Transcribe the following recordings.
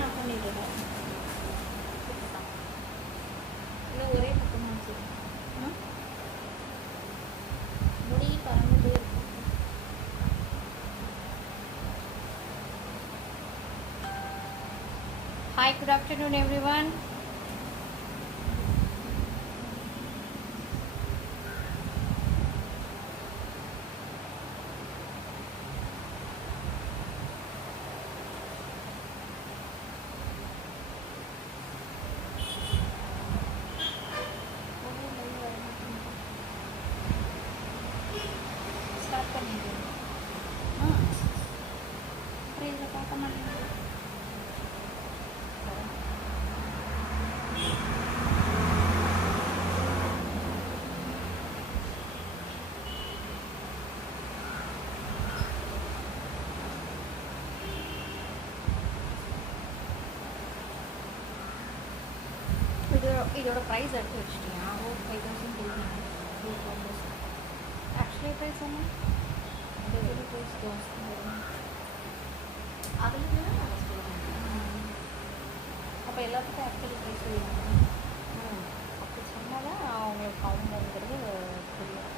நான் பண்ணிடுறேன். இல்லை ஒரே பக்கமாக வச்சுருக்கேன். முடி பறந்துட்டே இருக்கு. Hi, good afternoon everyone. இதோட ப்ரைஸ் எடுத்து வச்சிட்டியா? ஓ 5000 கேட்குறீங்க. ஆக்சுவலி ப்ரைஸ் என்ன? டெலிவரி ப்ரைஸ் அதில் அப்போ எல்லாத்துக்கும் ஆக்சுவலி ப்ரைஸ் வேணும். அப்படி சொன்னால் தான் அவங்களுக்கு கவுண்டருங்கிறது புரியும்.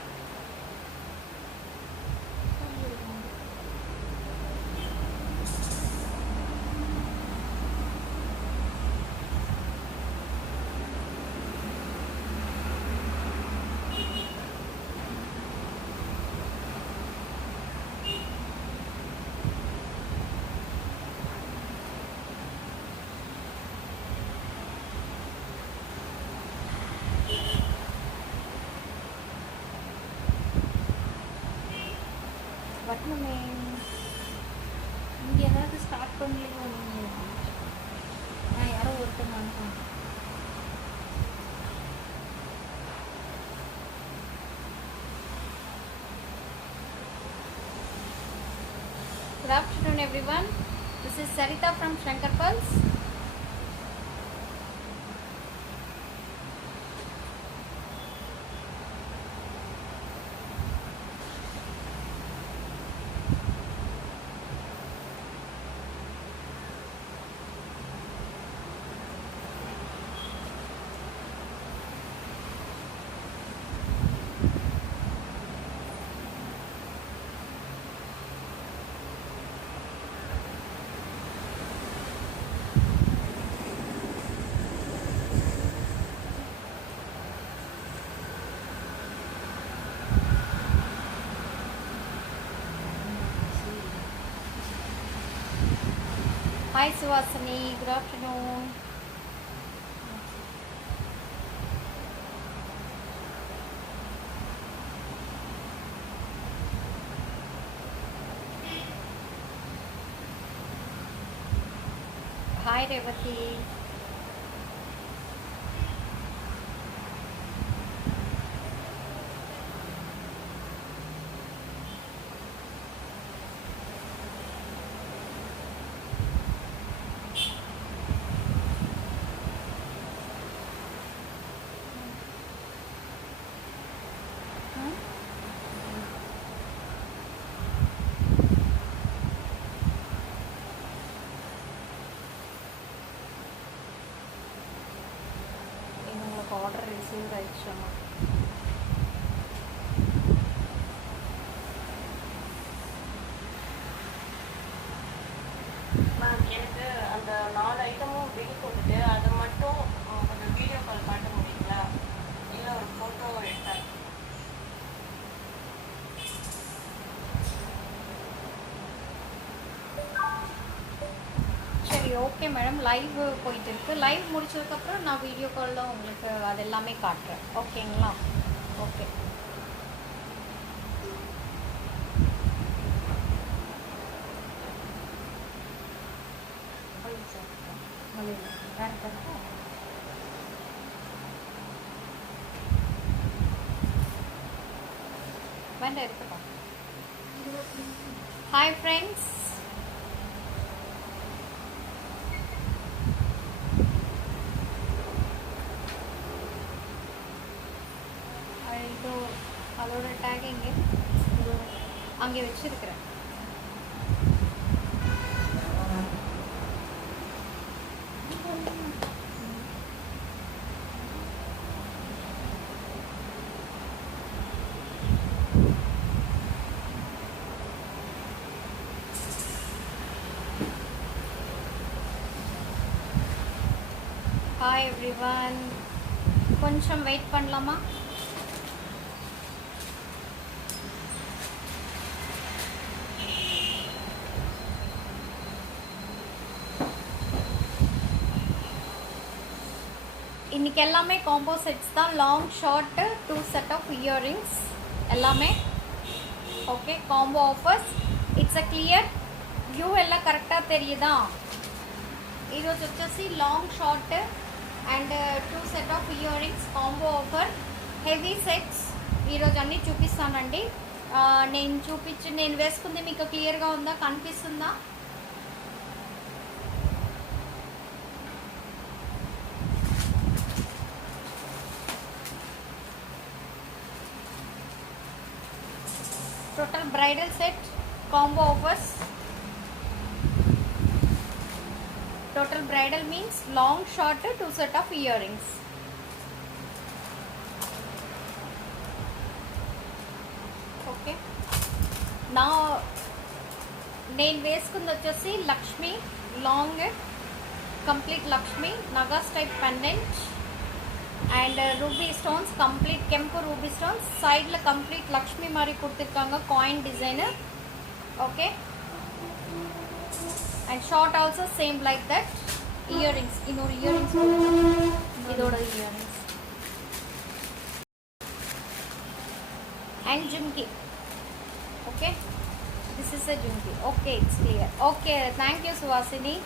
வரணுமே. இங்கே ஏதாவது ஸ்டார்ட் பண்ணலையோ நீங்கள்? நான் யாரோ ஒருத்தர் அனுப்பாங்க. Good afternoon everyone. This is Sarita from Shankar Pulse. Hi Suhasini, good afternoon. Hi Revati. Order received right. Ma'am எனக்கு அந்த 4 ஐட்டமும் பில் போட்டுட்டு அதை மட்டும் கொஞ்சம் வீடியோ கால் காட்ட முடியுங்களா? இல்லை ஒரு ஃபோட்டோ எடுத்தேன். சரி ஓகே மேடம், லைவ் போயிட்டு இருக்கு. லைவ் முடிச்சதுக்கப்புறம் நான் வீடியோ காலில் உங்களுக்கு அது எல்லாமே காட்டுறேன். ஓகேங்களா? ஓகே. வேண்டாம் இருக்கட்டும். ஹாய் ஃப்ரெண்ட்ஸ், அதோட டேக் எங்கே அங்கே வச்சிருக்கிறேன். ஹாய் எவ்ரிவன், கொஞ்சம் வெயிட் பண்ணலாமா? இன்றைக்கி எல்லாமே காம்போ செட்ஸ் தான். Long short 2 set of earrings எல்லாமே okay. Combo offers. It's a clear view ಎಲ್ಲ కరెక్టా தெரியுதா? ఈరోజు వచ్చేసి long short and 2 set of earrings combo offer heavy sets ఈరోజు అన్నీ చూపిస్తానండి. నేను వేసుకుంది మీకు క్లియర్గా ఉందా, కనిపిస్తుందా? Total bridal set combo offers. Total bridal means long short 2 set of earrings. Okay. Now నేను వేసుకుంది వచ్చేసి లక్ష్మి లాంగ్ కంప్లీట్ లక్ష్మి నగాస్ type pendant and ruby stones, complete కెంపు రూబీ స్టోన్స్, సైడ్ல కంప్లీట్ లక్ష్మి மாதிரி கொடுத்திருக்காங்க coin design. Okay. and short also same like that. earrings இன்னொரு earrings இதோட earrings and jhumki. okay, this is a jhumki. okay, it's clear. okay, thank you Suhasini.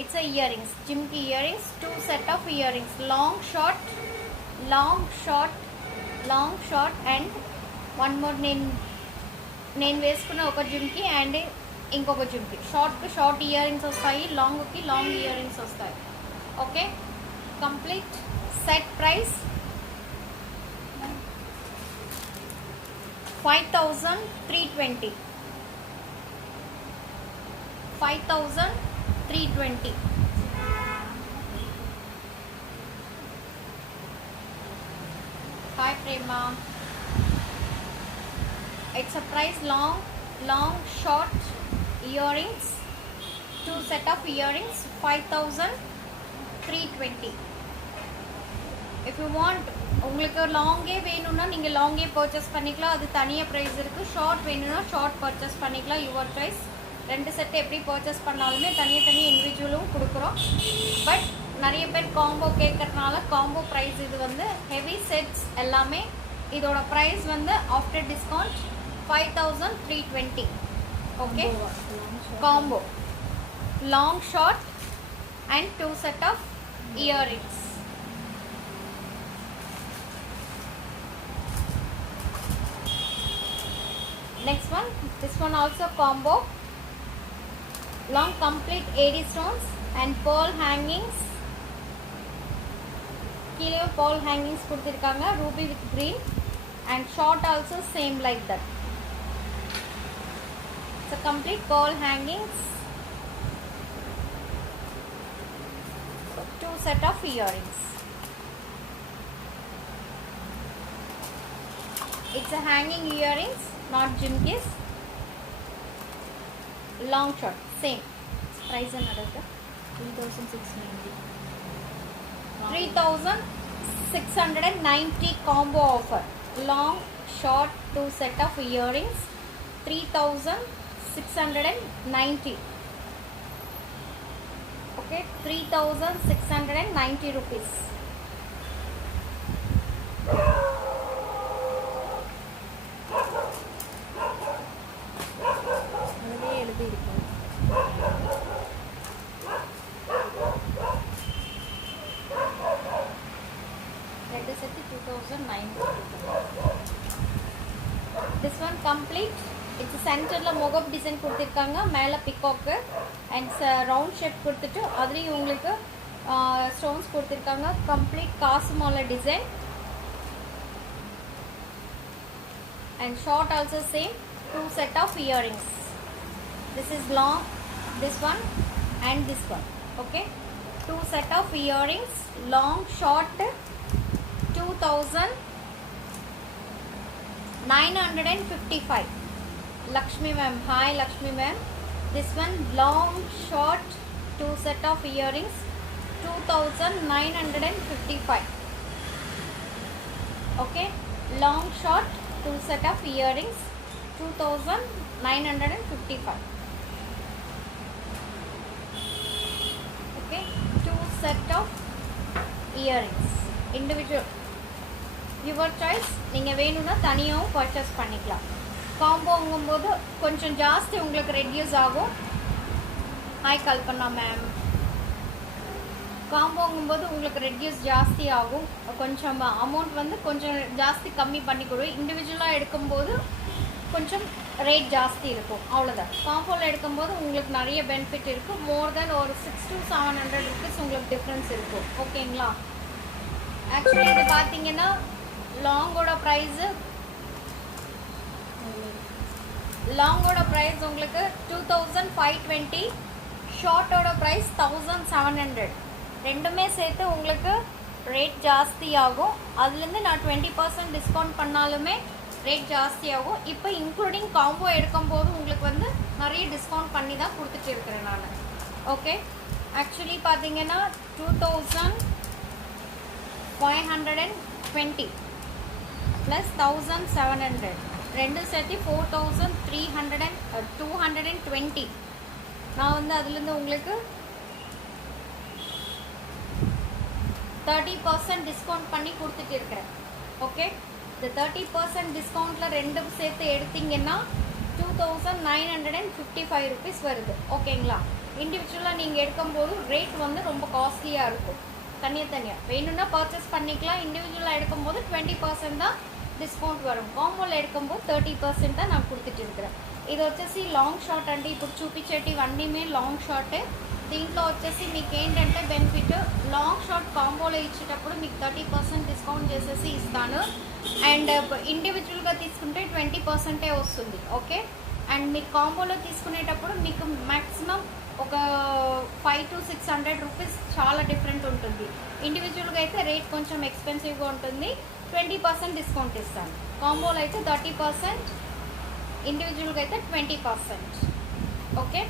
it's a earrings, jhumki earrings, 2 set of earrings, long short long short long short and one more నేను వేసుకున్న ఒక జుమ్కి అండ్ ఇంకొక జుమ్కి. షార్ట్కి short earrings వస్తాయి, లాంగ్కి long earrings వస్తాయి. ఓకే. Complete set price 5320. 5320. హాయ్ Prema. it's a price long short earrings, 2 set of earrings, 5320. if you want உங்களுக்கு லாங்கே வேணும்னா நீங்கள் லாங்கே பர்ச்சேஸ் பண்ணிக்கலாம், அது தனியாக ப்ரைஸ் இருக்குது. ஷார்ட் வேணும்னா ஷார்ட் பர்ச்சேஸ் பண்ணிக்கலாம், யுவர் ப்ரைஸ். 2 செட் எப்படி பர்ச்சேஸ் பண்ணாலுமே தனியாக இண்டிவிஜுவலும் கொடுக்குறோம். பட் நிறைய பேர் காம்போ கேட்கறதுனால காம்போ ப்ரைஸ் இது வந்து ஹெவி செட்ஸ் எல்லாமே இதோட ப்ரைஸ் வந்து after discount 5320. okay, combo long short and 2 set of earrings. next one, this one also combo long complete 80 stones and pearl hangings. கீழே pearl hangings கொடுத்திருக்காங்க, ruby with green and short also same like that. So complete pearl hangings, 2 set of earrings. It's a hanging earrings, not jhumkis. long short same price another 3690. 3690 combo offer. long short 2 set of earrings, 3690. okay, 3690 rupees. ரெண்டு செட்டு 2009. this one complete. it's சென்டரில் மொகப் டிசைன் கொடுத்துருக்காங்க, மேலே பிக்காக்கு and round shape கொடுத்துட்டு அதுலேயும் உங்களுக்கு ஸ்டோன்ஸ் கொடுத்துருக்காங்க. கம்ப்ளீட் காசு மாலை design and short also same, 2 set of earrings. this is long, this one and this one. okay, 2 set of earrings, long short 2955. Lakshmi ma'am, hi Lakshmi ma'am. this one long short 2 set of earrings, 2955. Okay, long short 2 set of earrings 2955. Okay, 2 set of earrings individual your choice. நீங்கள் வேணும்னா தனியாகவும் பர்ச்சேஸ் பண்ணிக்கலாம். காம்போங்கும்போது கொஞ்சம் ஜாஸ்தி உங்களுக்கு ரெடியூஸ் ஆகும். ஹாய் கல்பனா மேம். காம்போங்கும்போது உங்களுக்கு ரெடியூஸ் ஜாஸ்தி ஆகும். கொஞ்சம் அமௌண்ட் வந்து கொஞ்சம் ஜாஸ்தி கம்மி பண்ணி கொடுவோம். இண்டிவிஜுவலாக எடுக்கும்போது கொஞ்சம் ரேட் ஜாஸ்தி இருக்கும், அவ்வளோதான். காம்போவில் எடுக்கும்போது உங்களுக்கு நிறைய பெனிஃபிட் இருக்குது. மோர் தென் ஒரு 600 to 700 ருபீஸ் உங்களுக்கு டிஃப்ரென்ஸ் இருக்கும். ஓகேங்களா? ஆக்சுவலி இது பார்த்தீங்கன்னா லாங்கோட ப்ரைஸ் உங்களுக்கு 2520, ஷார்ட்டோட ப்ரைஸ் 1700. ரெண்டுமே சேர்த்து உங்களுக்கு ரேட் ஜாஸ்தி ஆகும். அதுலேருந்து நான் 20% டிஸ்கவுண்ட் பண்ணாலுமே ரேட் ஜாஸ்தி ஆகும். இப்போ இன்க்ளூடிங் காம்போ எடுக்கும்போது உங்களுக்கு வந்து நிறைய டிஸ்கவுண்ட் பண்ணி தான் கொடுத்துட்டு இருக்கிறேன் நான். ஓகே, ஆக்சுவலி பார்த்தீங்கன்னா 2520 ப்ளஸ் 1700 ரெண்டு சேர்த்து 4220. நான் வந்து அதுலேருந்து உங்களுக்கு 30% டிஸ்கவுண்ட் பண்ணி கொடுத்துட்டு இருக்கிறேன். ஓகே, இந்த 30% டிஸ்கவுண்ட்டில் ரெண்டும் சேர்த்து எடுத்திங்கன்னா 2955 ருபீஸ் வருது. ஓகேங்களா? இண்டிவிஜுவலாக நீங்கள் எடுக்கும்போது ரேட் வந்து ரொம்ப காஸ்ட்லியாக இருக்கும். தனியாக வேணும்னா பர்ச்சேஸ் பண்ணிக்கலாம். இண்டிவிஜுவலாக எடுக்கும்போது 20% தான் డిస్కౌంట్ వరం. కాంబోలో எடுக்கும்போது 30% தான் நான் கொடுத்துட்டு இருக்கிறேன். ఇది వచ్చేసి లాంగ్ షార్ట్ అండి. ఇప్పుడు చూపించేటివన్నీ లాంగ్ షార్టే. దీంట్లో వచ్చేసి మీకు ఏంటంటే బెనిఫిట్, లాంగ్ షార్ట్ కాంబోలో ఇచ్చేటప్పుడు మీకు 30% డిస్కౌంట్ చేసేసి ఇస్తాను. అండ్ ఇండివిజువల్గా తీసుకుంటే 20% వస్తుంది. ఓకే, అండ్ మీరు కాంబోలో తీసుకునేటప్పుడు మీకు మ్యాక్సిమం ఒక 500 to 600 రూపీస్ చాలా డిఫరెంట్ ఉంటుంది. ఇండివిజువల్గా అయితే రేట్ కొంచెం ఎక్స్పెన్సివ్గా ఉంటుంది. 20% డిస్కౌంట్ ఇస్తాను. కాంబోలో అయితే 30%, ఇండివిజువల్గా అయితే 20%. Okay,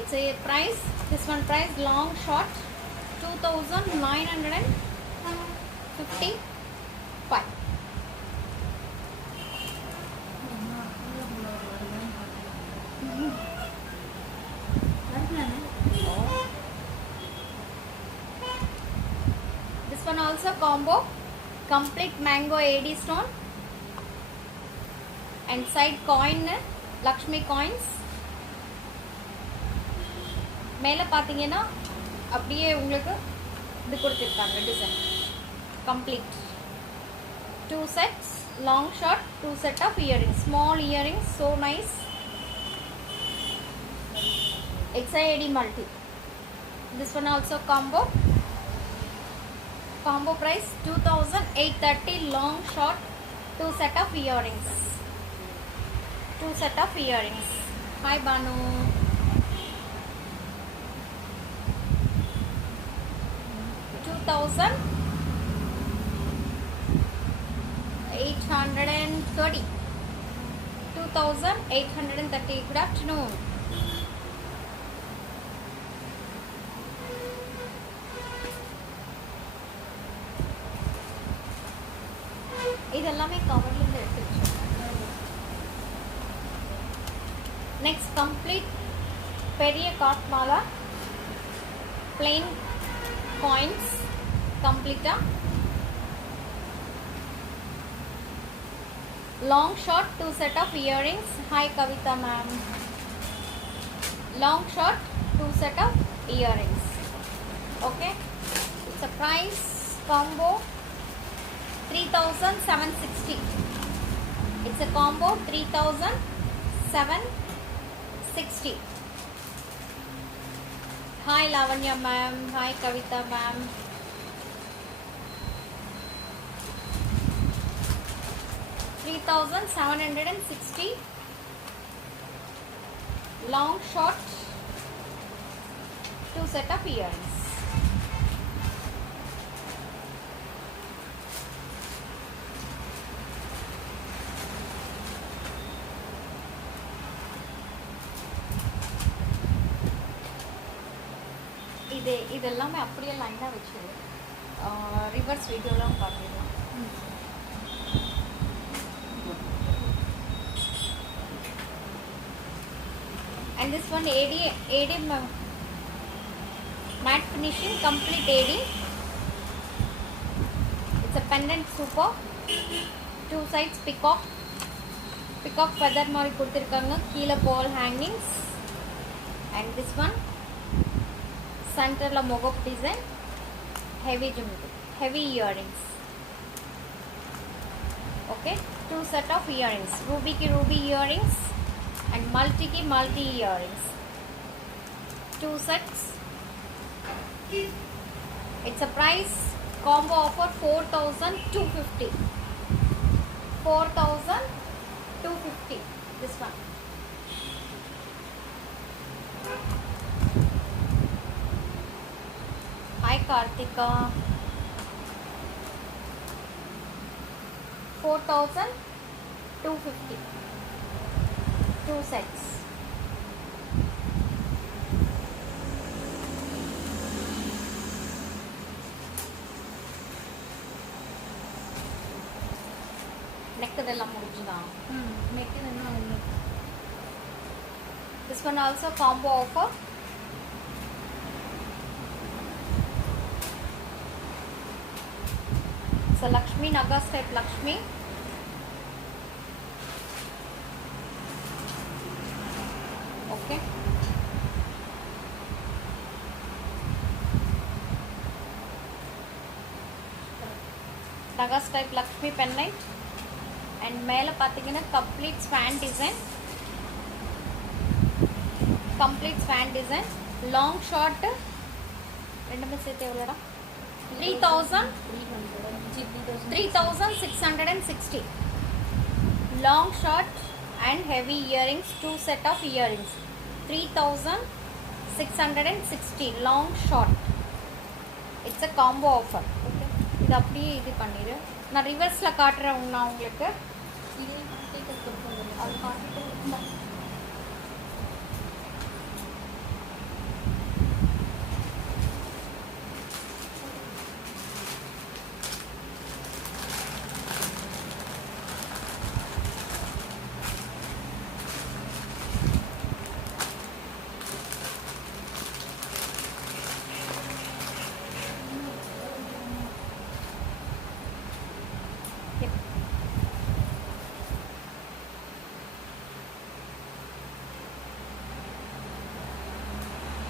it's a price, this one price long short 2955. This one also combo, complete mango AD stone and side coin Lakshmi coins. மேலே பார்த்தீங்கன்னா அப்படியே உங்களுக்கு இது கொடுத்துருக்காங்க design. Complete 2 sets long short, 2 set of earrings, small earrings, so nice. XIAD multi. This one also combo price 2830, long short, 2 set of earrings. Hi Banu. $2830. 2830. Good afternoon. இதெல்லாமே கவர்ல இருந்து எடுத்து வச்சிருக்கேன். நெக்ஸ்ட் கம்ப்ளீட் பெரிய காட் மாலா plain coins கம்ப்ளீட்டா. long short, 2 set of earrings. Hi Kavita ma'am. long short, 2 set of earrings. Okay, it's a price combo 3760. It's a combo 3760. Hi Lavanya ma'am. Hi Kavita ma'am. $3,760. long short, 2 set of earrings. இது எல்லாமே அப்படியே லைனாக வச்சு ரிவர்ஸ் வீடியோலாம் காட்டிடலாம். And this one AD matte finishing, complete AD. It's a pendant super. Two sides peacock feather மாதிரி கொடுத்திருக்காங்க. கீழ ball hangings. And this one centerல mogop design, heavy jumbo, heavy earrings. Okay, two set of earrings, ruby ki ruby earrings and multi ki multi earrings. Two sets. It's a price combo offer 4,250. 4,250. This one. Hi Kartika. 4,250. Two sets. Neck இதெல்லாம் முடிஞ்சுதா? neck என்ன ஒண்ணு. This one also combo offer. So Lakshmi, Nagas type Lakshmi. Okay. Nagas type Lakshmi pendant. And மேல பாத்தீங்கன்னா complete swan design. Complete swan design. Long short. ரெண்டுமே சேர்த்து எவ்வளோடா? 3,660. Long short and heavy earrings, two set of earrings. 3,660 long short. It's a combo offer. Okay, இது அப்படியே இது பண்ணிடு. நான் ரிவர்ஸ்ல காட்டுறேன் நான் உங்களுக்கு. இதே டேக்கர் கொடுப்போம். அது காட்டிட்டு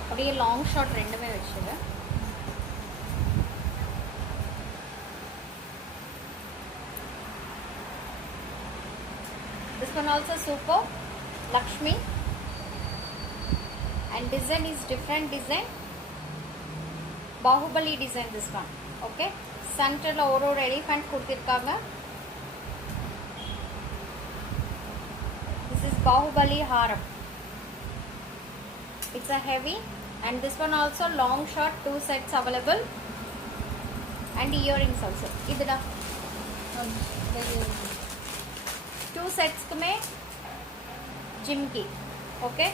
அப்படியே லாங் ஷார்ட் ரெண்டுமே வச்சுது. This one also super Lakshmi and design is different design. Bahubali design this one. Okay, centerல ஒரு elephant கொடுத்திருக்காங்க. This is Bahubali haram. It's a heavy. And this one also long short, two sets available and earrings also. Idda two sets kume jimki. Okay,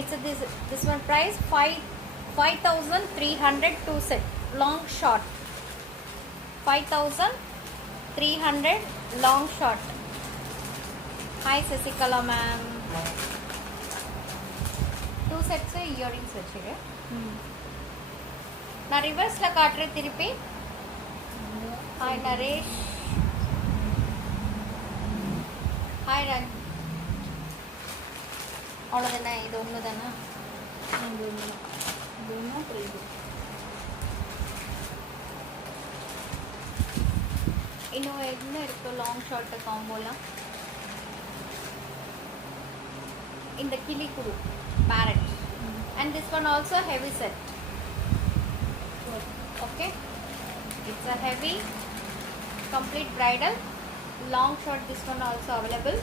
it's a, this one price 5,300 two set long short. 5,300 long short. Hi Sasikala ma'am. Two sets earrings வச்சிரு. நான் ரிவர்ஸ்ல காட்டுறேன் திருப்பி. Hi Naresh. Hi ரன். அவ்வளோதானே, இது ஒன்று தானே? இன்னும் என்ன இருக்கு லாங் ஷார்ட் காம்போலாம்? இந்த கிளி குரு parrot. And this one also heavy set. Okay, it's a heavy complete bridal long short. This one also available.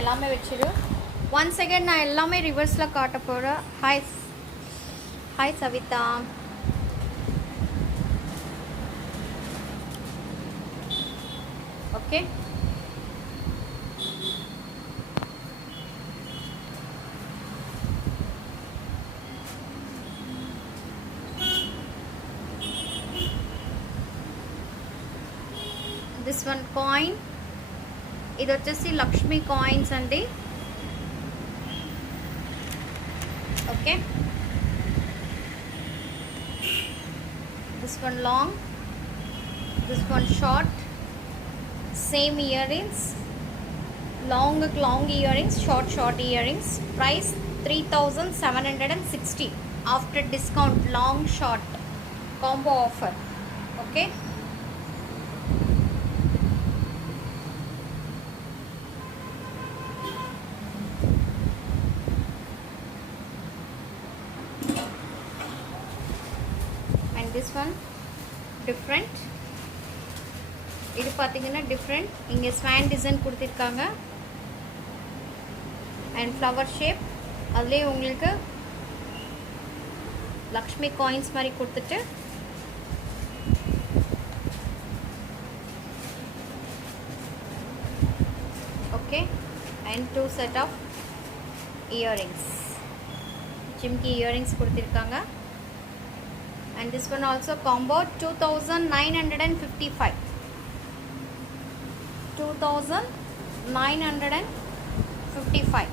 எல்லாமே வச்சிரு. ஒன்ஸ் அகேன் நான் எல்லாமே ரிவர்ஸில் காட்ட போகிறேன். Hi hi Savita. Okay, this one coin, ఇది వచ్చేసి లక్ష్మీ కాయిన్స్ అండి. Okay, this one long, this one short, same earrings, long earrings, short earrings. Price 3760 after discount. Long short combo offer. Okay, and this one different. இது பார்த்தீங்கன்னா different. இங்கே swan design கொடுத்துருக்காங்க and flower shape. அதுலேயே உங்களுக்கு Lakshmi coins மாதிரி கொடுத்துட்டு okay, and 2 set of earrings, jhumki earrings கொடுத்துருக்காங்க. And this one also combo 2955. 2955.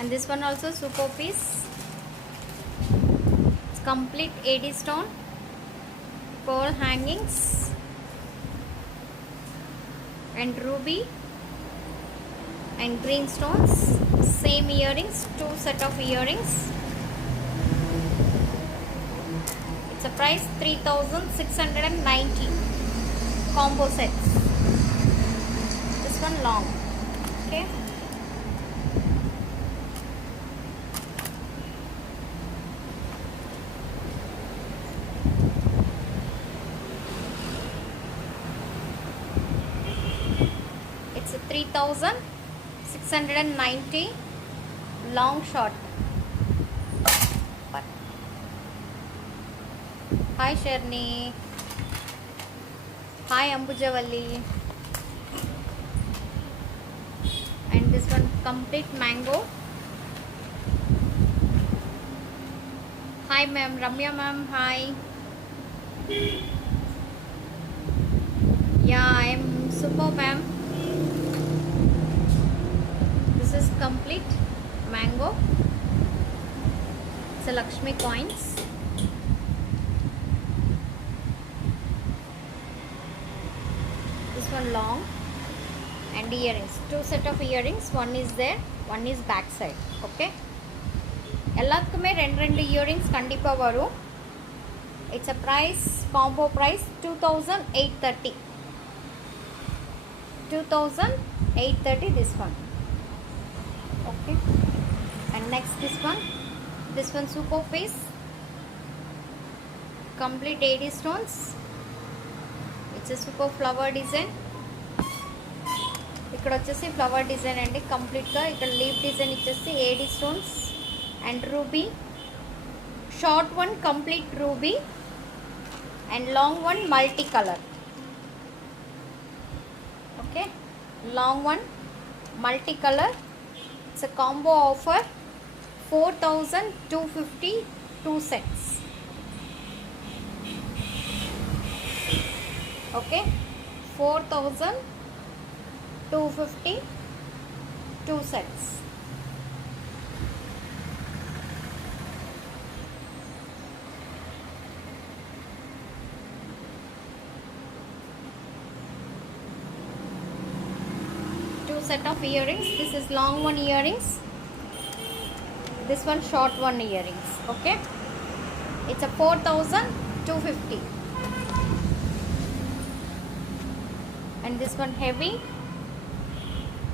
And this one also super piece. It's complete 80 stone, pearl hangings and ruby and green stones. Same earrings, 2 set of earrings. It's a price 3690. Combo sets. This one long. Okay, it's a 3690 long short. Hi Sharni. Hi Ambujavalli. And this one complete mango. Hi ma'am, Ramya ma'am, hi. Yeah, I am super ma'am. This is complete mango. It's a Lakshmi coins. This one long and earrings. 2 set of earrings. One is there, one is back side. Okay. எல்லாத்துக்குமே ரெண்டு earrings கண்டிப்பாக வரும். It's a price, combo price 2830. 2830 this one. Okay, and next this one super piece, complete 80 stones. It's a super flower design. ఇక్కడ వచ్చేసి flower design అండి కంప్లీట్గా. ఇక్కడ leaf design ఇచ్చేసి 80 stones and ruby. Short one complete ruby and long one multi colour. Okay, long one multi colour. It's a combo offer 4250 2 sets. Okay, 4250 2 sets. Set of earrings. This is long one earrings, this one short one earrings. Okay, it's a 4250. And this one heavy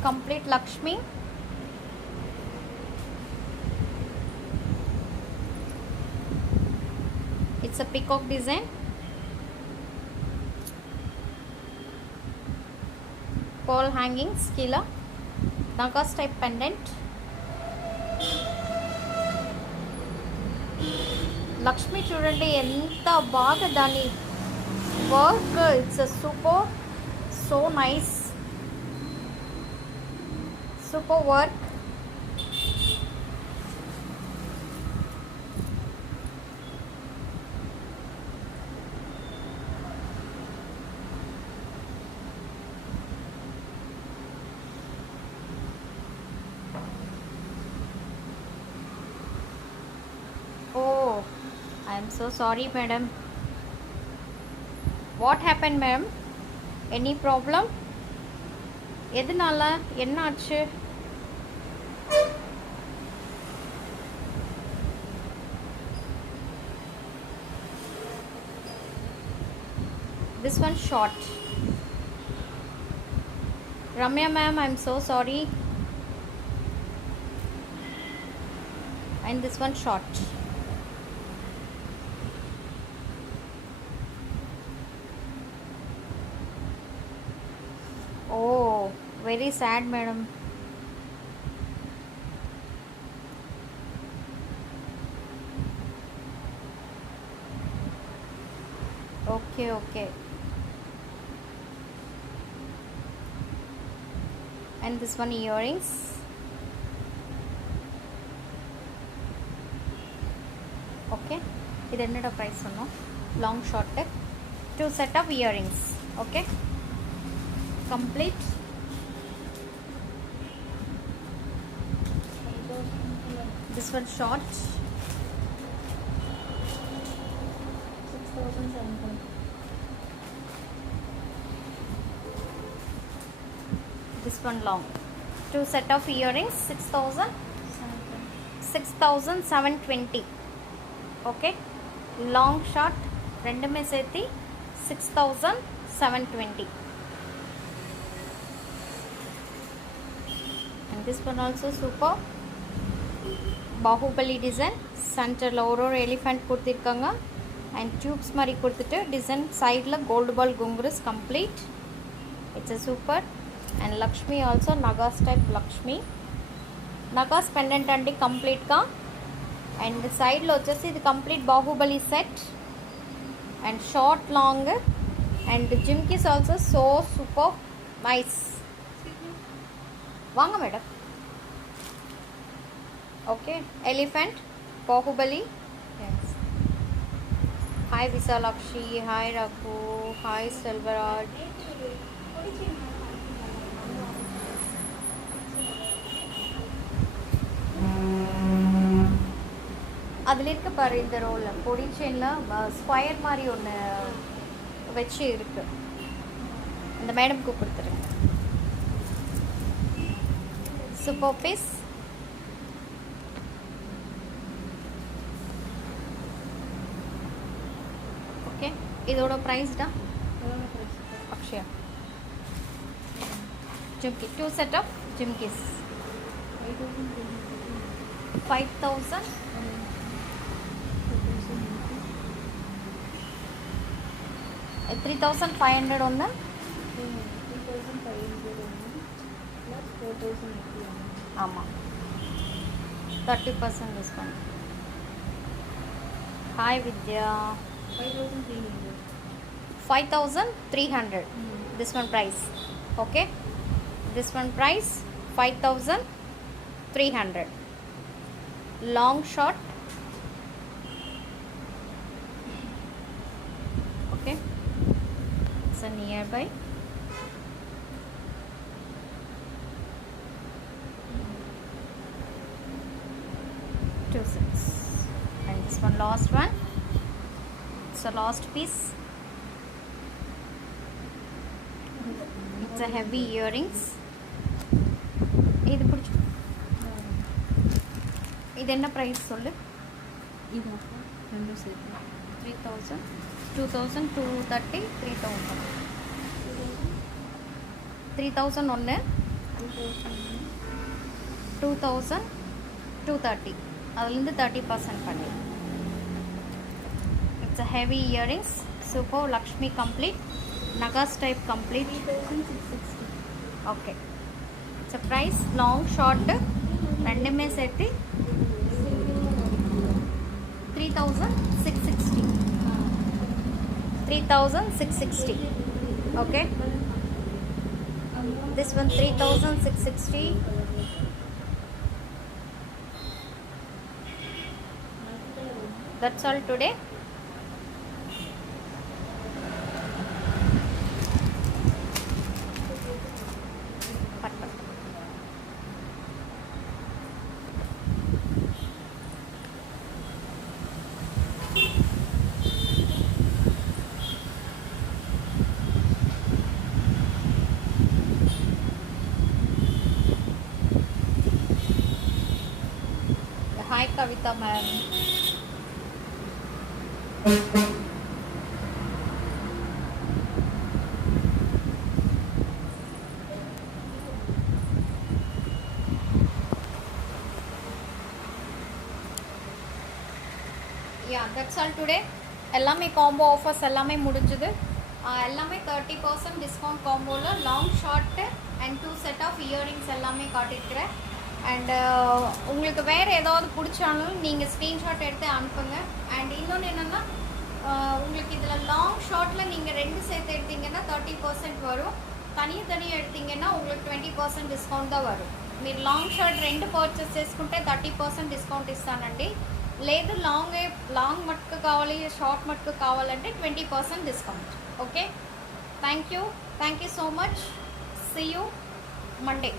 complete Lakshmi. It's a peacock design. Pearl hangings, kila. Nagas type pendant. Lakshmi చూడండి ఎంత బాగా దాని work. It's a so nice, super work. Oh, I am so sorry, madam. What happened, madam? Any problem? எதனால என்ன ஆச்சு? This one short. Ramya ma'am, I'm so sorry. And this one short. Oh, very sad, madam. Okay. And this one earrings. Okay, இது என்னோட price சொன்னோம். Long short, 2 set of earrings. Okay, complete. This one short. 6,700. This one long. 2 set of earrings, 6,720. Okay, long short ரெண்டுமே சேர்த்து 6,720. And this one also super. Baahubali டிசைன். சென்டரில் ஒரு எலிஃபண்ட் கொடுத்துருக்காங்க. And tubes மாதிரி கொடுத்துட்டு டிசைன் சைடில் கோல்டு பால் குங்குருஸ் complete. It's a super. And Lakshmi also నగాస్ టైప్ లక్ష్మి. నగాస్ పెండెంట్ అండి కంప్లీట్గా. అండ్ సైడ్లో వచ్చేసి ఇది complete Baahubali set. And short long. And జిమ్కీస్ ఆల్సో సో సూపర్ నైస్. వాంగ madam. Okay, elephant Baahubali. Hi Vishalakshi, hi Raghu, hi Selvaraj. அதில் இருக்க பாரு இந்த ரோல் பொடி செயினில் ஸ்கொயர் மாதிரி ஒன்று வச்சு இருக்கு. அந்த மேடம்க்கு கொடுத்துருங்க. Super piece. ஓகே, இதோட ப்ரைஸ் தான் அக்ஷயா. ஜிம்கி 2 set of jhumkis 5,000. 3,500 on them. 3,500 plus 4,080. ஆமாம், 30% discount. Hi Vidya. 5,300. 5,300. This one price. Okay, this one price 5,300. Long short. Okay, it's a nearby. Two sets. And this one last one. It's a last piece. It's a heavy earrings. இது பிடிச்சி இது என்ன ப்ரைஸ் சொல்லு. இது ரெண்டும் சேர்த்து 3,000, 2,000, 230, 3,000. 3,000 ஒன்று, 2230 அதுலேருந்து 30% பண்ணி. It's a heavy earrings, super Lakshmi complete, Nagas type complete. 3660. Okay. It's a price long short ரெண்டுமே சேர்த்து 3660. 3660. Okay. This one 3660. That's all today. Hi Kavita ma'am. Yeah, that's all today. எல்லாமே காம்போ ஆஃபர்ஸ் எல்லாமே முடிஞ்சுது. எல்லாமே 30% discount காம்போவில் long short and 2 set of earrings எல்லாமே காட்டியிருக்கிறேன். அண்டு உங்களுக்கு வேறு ஏதாவது பிடிச்சாலும் நீங்கள் ஸ்க்ரீன்ஷாட் எடுத்து அனுப்புங்க. அண்ட் இன்னொன்று என்னென்னா உங்களுக்கு இதில் லாங் ஷார்ட்டில் நீங்கள் 2 சேர்த்து எடுத்தீங்கன்னா 30% వரும். తనియా எடுத்தீங்கன்னா உங்களுக்கு 20% డిస్కౌంట్ దా వரும். మీరు లాంగ్ షార్ట్ 2 పర్చేస్ చేసుకుంటే 30% డిస్కౌంట్ ఇస్తానండి. లేదు లాంగ్ మట్టుకు కావాలి, షార్ట్ మట్టుకు కావాలంటే 20% discount. Okay, thank you so much. See you Monday.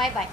Bye bye.